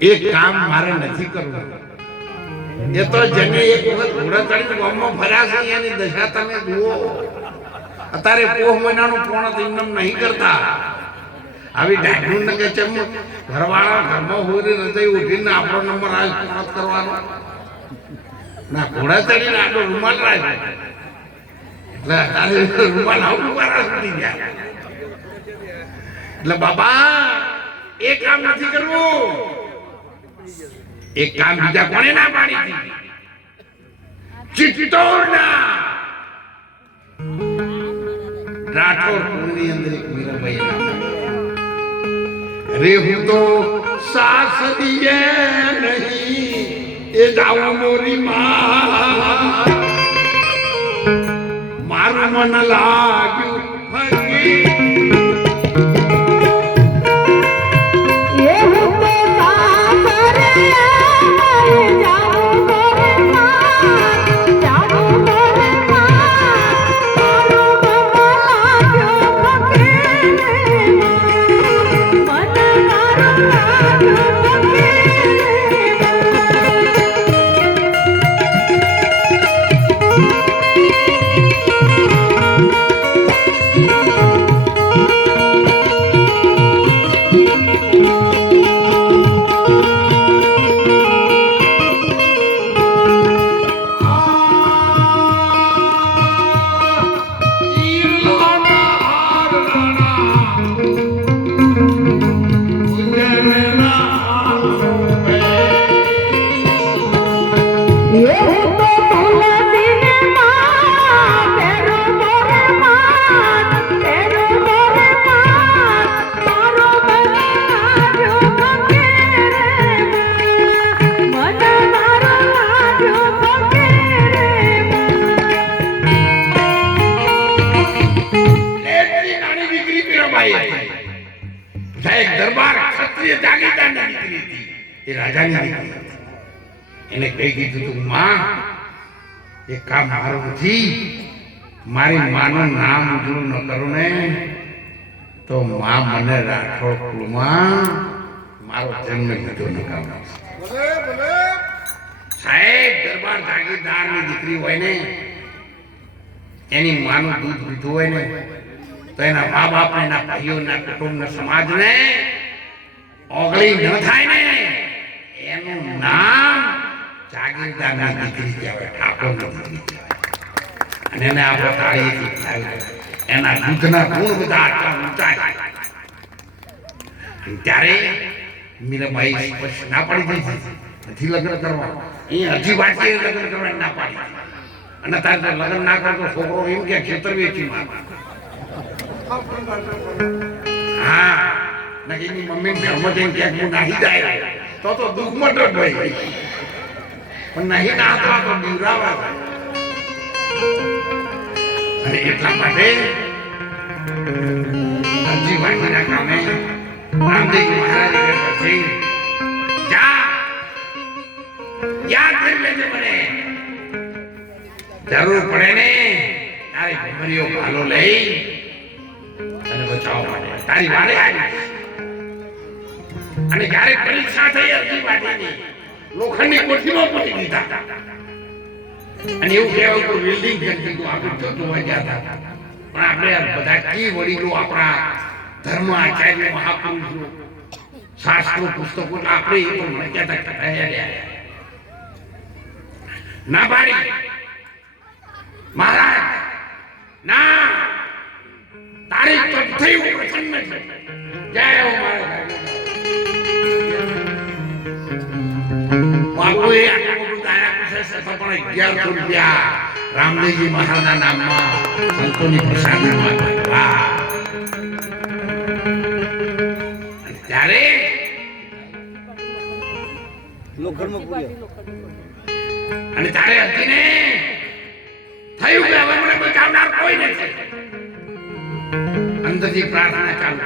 એક કામ મારે નથી કરવું. એ તો જેને એક વખત ઘોડા ચડી ગામમાં ફર્યા છે એની દશા તમે જુઓ. અત્યારે પોહ મહિનાનું પૂર્ણ ઇન્નમ નહીં કરતા. આવી ડાયનું ને કે ચમ ઘરવાળા ઘરમાં હોરી હૃદય ઉઠીને આપણો નંબર આજ પૂર્ણ કરવાનો ના ઘોડા ચડીને આટલો રૂમાલ રાખ્યો એટલે અત્યારે રૂમાલ આવું મારા સુધી ગયા. એટલે બાબા એ કામ નથી કરવું. એક કામ બીજા કોને ના પાડી હતી? ચિત્તોડના રાઠોડ કુળની અંદર એક મીરાબાઈ રે હું તો સાસ દીએ નહીં એ જાઉં મોરી માં મારું મન લાગ્યું ફરી દરબાર ક્ષત્રિય જાગીરદારની દીકરી હતી. એ રાજાની દીકરી હતી. એને કહી દીધું તું માં એ કામ મારું નથી. મારી માનું નામ ઉજળું ન કરું ને તો માં મને રાઠોડ કુળમાં મારો જન્મ લીધો ન કામ. સાહેબ દરબાર જાગીરદારની દીકરી હોય ને એની માનું દૂધ પીધું હોય ને તો એના મા બાપ એના ભાઈઓ ના કુટુંબ ના સમાજ ને ઓગળી ન થાય ને એનું નામ જાગીરદારની દીકરી કહેવાય, ઠાકોરની દીકરી કહેવાય. અને એને આપણે તાળીથી ખાવી એના દૂધના ગુણ બધા આટલા ઊંચા. ત્યારે મીરાબાઈ સ્પષ્ટ ના પાડી દીધી નથી લગ્ન કરવા. એ હજી વાંચી લગ્ન કરવા ના પાડી. અને તારે લગ્ન ના કરો તો છોકરો એમ કે ખેતર વેચી માર. હા નકીની મમ્મી ઘરમાં જઈને ક્યાંક હું નાહી જાય તો દુઃખ મટો ભાઈ, પણ નહીં નાહતા તો બીવરાવા. અને એટલા માટે અરજીભાઈના કામે રામદેવજી મહારાજે પછી જા યાદ કરી લેજે મને જરૂર પડે ને તારે ઘમરીઓ ભાલો લઈ અને બચાવવા માટે તારી વારે આવી. અને જ્યારે પરીક્ષા થઈ અરજીભાઈની લોખંડની કોઠીમાં પડી દીધા. અને એવું કહેવાય કે બિલ્ડિંગ જંતુ આપણે જોતું હોય ગયા હતા. પણ આપણે બધા કી વડીલો આપણા ધર્મ આચાર્ય મહાપુરુષો શાસ્ત્રો પુસ્તકો આપણે એ પણ મર્યાદા કરાયા ના પાડી. મહારાજ ના તારીખ તો થયું પ્રસન્ન છે. જય હો મહારાજ. બાપુએ આટલું બધું દાયા પૂછે છે તો પણ 1100 રૂપિયા રામદેવજી મહારાજના નામમાં સંતોની પ્રસાદમાં વાહ. ત્યારે લોખંડમાં પૂર્યો અને ત્યારે હતીને થયું કે હવે મને બચાવનાર કોઈ નથી. અંદરથી પ્રાર્થના ચાલુ.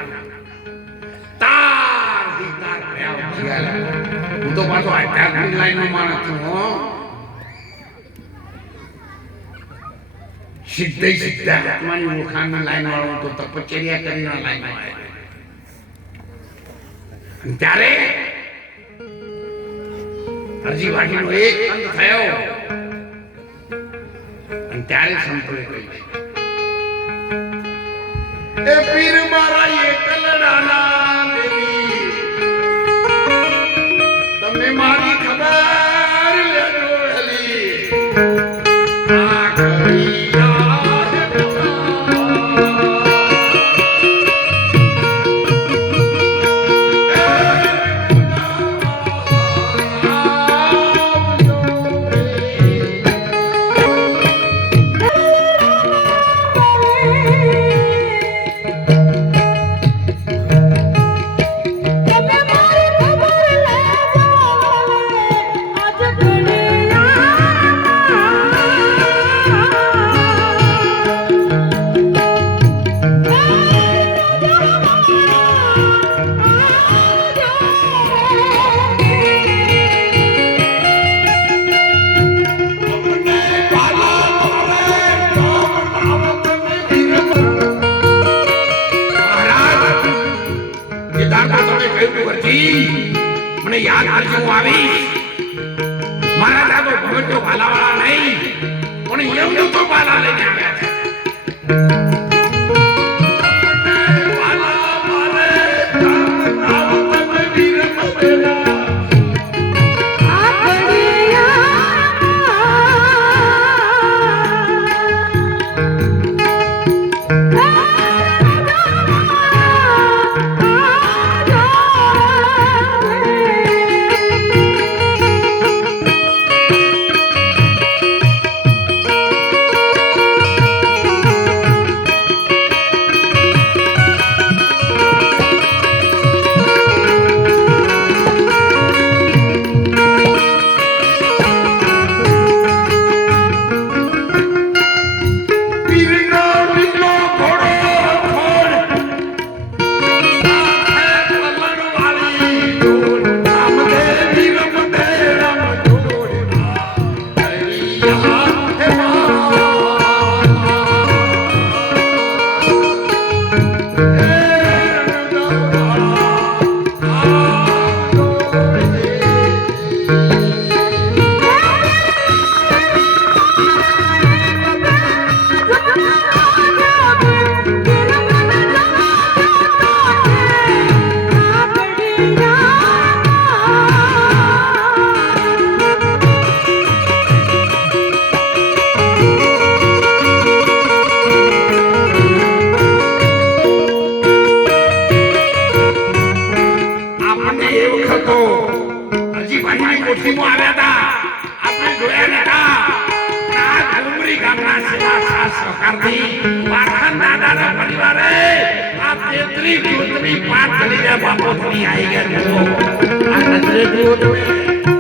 તાર દીકરા રહ્યા હું તો પાછો આધ્યાત્મિક લાઈનનો માણસ છું. સિદ્ધ સિદ્ધાત્માની ઓળખાણની લાઈન વાળો તો તપશ્ચર્યા કરીને લાઈનમાં આવ્યો. ત્યારે હજી વાણીનો એક અંત થયો અને ત્યારે સંતોએ કહ્યું એ પીર મારા એકલડાના દેવી તમે મારી ખબર લેજો વેલી આ કરી યાદ મને યાદ કરજો હું આવીશ મારા દાદો ભગતો ભાલાવાળા નહીં પણ એવું તો ભાલા લઈને આવ્યા છે પાઠ કરી બાપો આવી ગયા આ નજરે જુઓ તમે